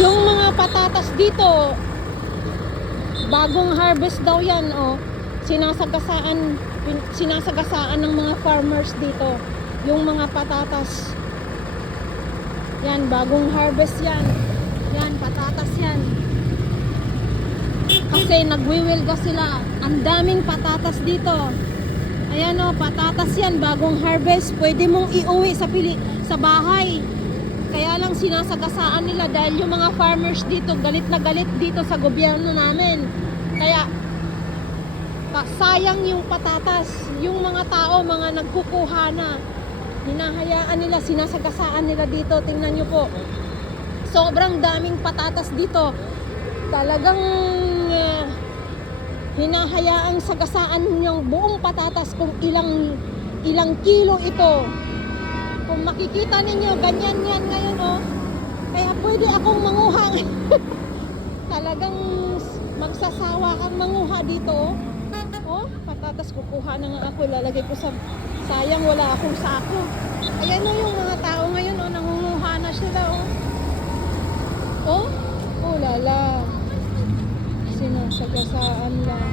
Yung mga patatas dito, bagong harvest daw yan, oh. Sinasagasaan ng mga farmers dito. Yung mga patatas. Yan, bagong harvest yan. Yan, patatas yan. Kasi nagwiwilga sila. Ang daming patatas dito. Ayan o, patatas yan, bagong harvest. Pwede mong iuwi sa bahay. Kaya lang sinasagasaan nila dahil yung mga farmers dito galit na galit dito sa gobyerno namin. Kaya sayang yung patatas. Yung mga tao, mga nagkukuha na, hinahayaan nila, sinasagasaan nila dito. Tingnan nyo po, sobrang daming patatas dito. Talagang hinahayaang sagasaan yung buong patatas kung ilang kilo ito. Kung makikita ninyo, ganyan yan ngayon, oh. Kaya pwede akong manguha. Talagang magsasawa kang manguha dito, oh. Oh, patatas kukuha na nga ako, lalagay ko sa, sayang wala akong sako. Ayan o, yung mga tao ngayon, oh, nangunguha na sila, oh. Oh, oh lala, sinasagasaan lang.